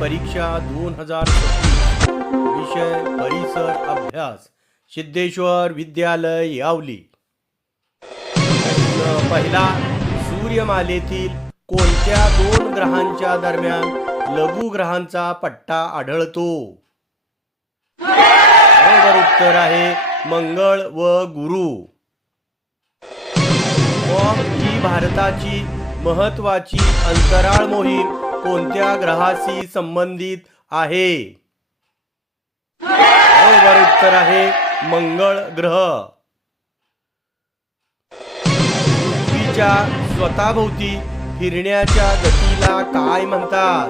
परीक्षा 2026 विषय परिसर अभ्यास सिद्धेश्वर विद्यालय यावली। प्रश्न पहिला, सूर्यमालेतील कोणत्या दोन ग्रहांच्या दरम्यान लघुग्रहांचा पट्टा आढळतो? बरोबर उत्तर आहे मंगळ व गुरु। ही भारताची महत्वाची अंतराळ मोहीम कोणत्या ग्रहाशी संबंधित आहे? बरोबर उत्तर आहे मंगळ ग्रह। पृथ्वीच्या स्वतःभोवती फिरण्याच्या गतीला काय म्हणतात?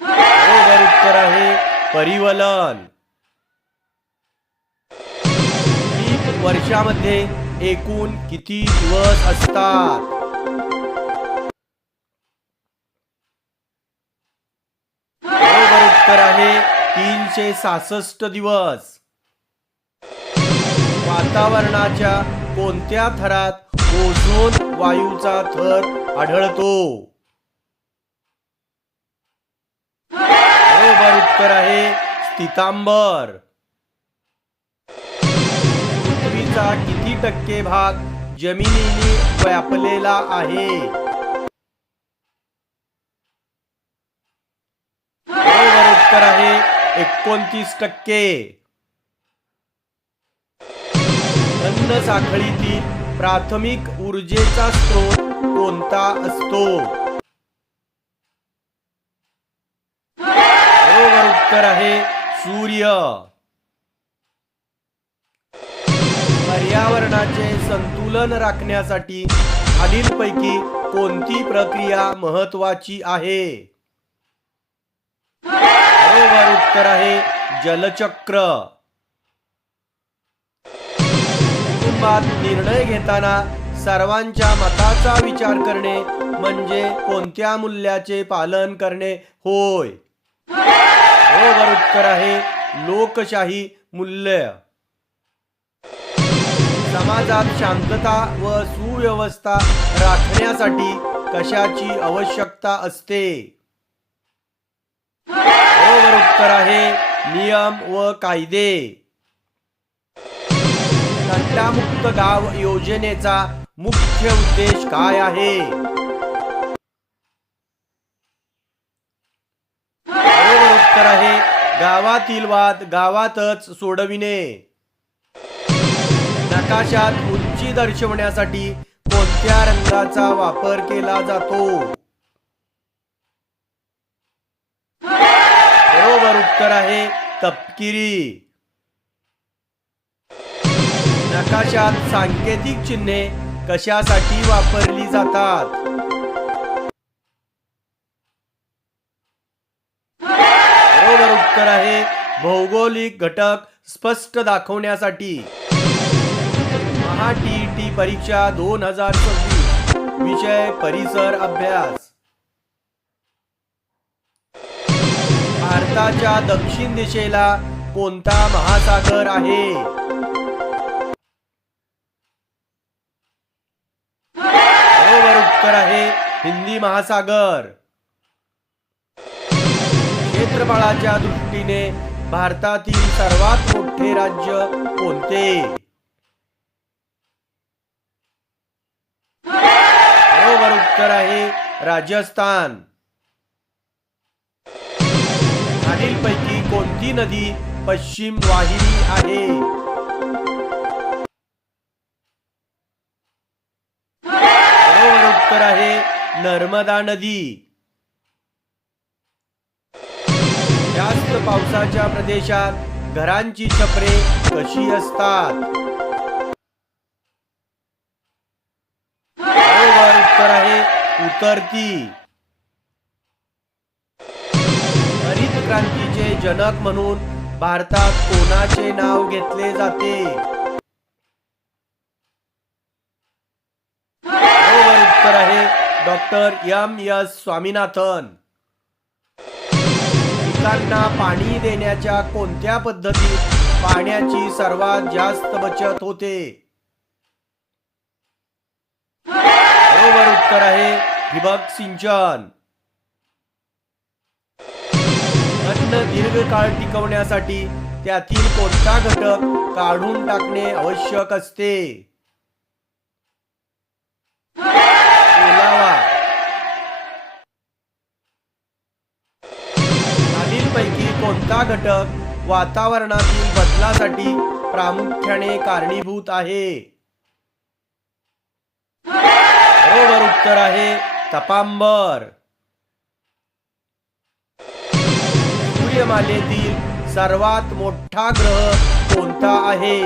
बरोबर उत्तर आहे परिवलन। वर्षामध्ये एकूण किती दिवस असतात? बरोबर उत्तर आहे 366 दिवस। वातावरणाच्या कोणत्या थरात ओझोन वायूचा थर आढळतो? बरोबर उत्तर आहे स्थितांबर। पृथ्वीचा किती टक्के भाग जमिनीने व्यापलेला आहे? बरोबर उत्तर आहे 29%। अन्न साखळीतील प्राथमिक ऊर्जेचा स्रोत कोणता असतो? बरोबर उत्तर आहे सूर्य। पर्यावरणाचे संतुलन राखण्यासाठी खालीलपैकी कोणती प्रक्रिया महत्वाची आहे? बरोबर उत्तर आहे जलचक्र। कुटुंबात निर्णय घेताना सर्वांच्या मताचा विचार करणे म्हणजे कोणत्या मूल्याचे पालन करणे होय? बरोबर उत्तर आहे लोकशाही मूल्य। समाजात शांतता व सुव्यवस्था राखण्यासाठी कशाची आवश्यकता असते? बरोबर उत्तर आहे नियम व कायदे। तंटामुक्त गाव योजनेचा मुख्य उद्देश काय आहे? बरोबर उत्तर आहे गावातील वाद गावातच सोडविणे। नकाशात उंची दर्शवण्यासाठी कोणत्या रंगाचा वापर केला जातो? बरोबर उत्तर आहे तपकिरी। नकाशात सांकेतिक चिन्हे कशासाठी वापरली जातात? बरोबर उत्तर आहे भौगोलिक घटक स्पष्ट दाखवण्यासाठी। TET परीक्षा 2026 विषय परिसर अभ्यास। भारताच्या दक्षिण दिशेला कोणता महासागर आहे? बरोबर उत्तर आहे हिंदी महासागर। क्षेत्रफळाच्या दृष्टीने भारतातील सर्वात मोठे राज्य कोणते? बरोबर उत्तर आहे राजस्थान। खालीलपैकी कोणती नदी पश्चिम वाहिनी आहे? बरोबर उत्तर आहे नर्मदा नदी। जास्त पावसाच्या प्रदेशात घरांची छपरे कशी असतात? उत्तर आहे उतरती। हरित क्रांतीचे जनक म्हणून भारतात कोणाचे नाव घेतले जाते? बरोबर उत्तर आहे डॉक्टर MS स्वामीनाथन। पिकांना पाणी देण्याच्या कोणत्या पद्धतीत पाण्याची सर्वात जास्त बचत होते? बरोबर उत्तर आहे ठिबक सिंचन. अन्न दीर्घकाळ टिकवण्यासाठी त्यातील कोणता घटक काढून टाकणे आवश्यक असते? ओलावा. खालीलपैकी कोणता घटक वातावरणातील बदलासाठी प्रामुख्याने कारणीभूत आहे? बरोबर उत्तर आहे तपांबर. सूर्यमालेतील सर्वात मोठा ग्रह कोणता आहे?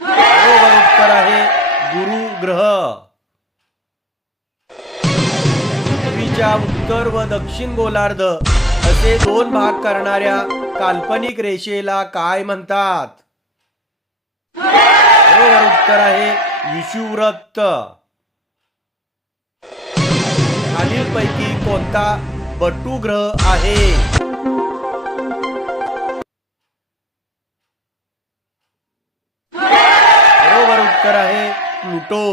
बरोबर उत्तर आहे गुरु ग्रह. पृथ्वीच्या उत्तर व दक्षिण गोलार्ध असे दोन भाग करणाऱ्या काल्पनिक रेषेला काय म्हणतात? बरोबर उत्तर आहे विषुववृत्त. खालीलपैकी कोणता बटू ग्रह आहे? बरोबर उत्तर आहे प्लुटो.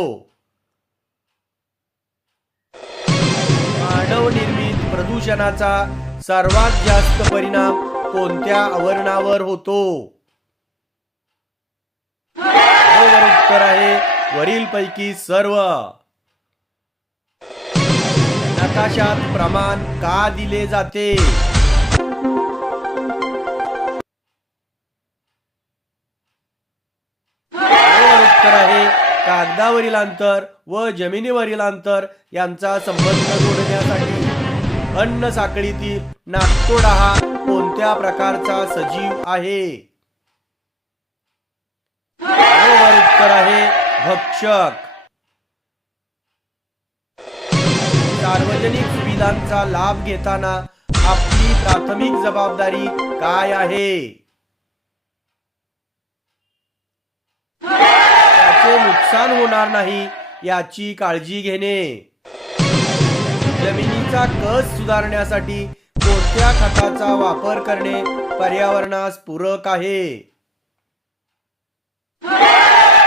मानव निर्मित प्रदूषणाचा सर्वात जास्त परिणाम कोणत्या आवरणावर होतो? बरोबर उत्तर आहे वरीलपैकी सर्व. नकाशात प्रमाण का दिले जाते? बरोबर उत्तर आहे कागदावरील अंतर व जमिनीवरील अंतर यांचा संबंध जोडण्यासाठी. अन्न साखळीतील नाकतोडा हा कोणत्या प्रकारचा सजीव आहे? बरोबर उत्तर आहे भक्षक. सार्वजनिक सुविधांचा लाभ घेताना आपली प्राथमिक जबाबदारी काय आहे? त्याचे नुकसान होणार नाही याची काळजी घेणे. जमिनीचा कस सुधारण्यासाठी कोणत्या खताचा वापर करणे पर्यावरणास पूरक आहे?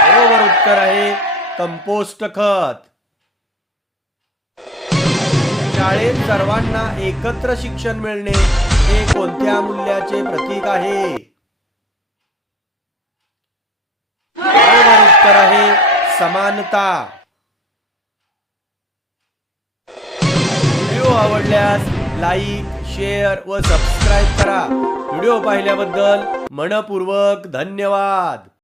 बरोबर उत्तर आहे कंपोस्ट खत. शाळेत सर्वांना एकत्र शिक्षण मिळणे हे कोणत्या मूल्याचे प्रतीक आहे? बरोबर उत्तर आहे समानता. व्हिडिओ आवडल्यास लाईक, शेअर व सबस्क्राईब करा. व्हिडिओ पाहिल्याबद्दल मनपूर्वक धन्यवाद.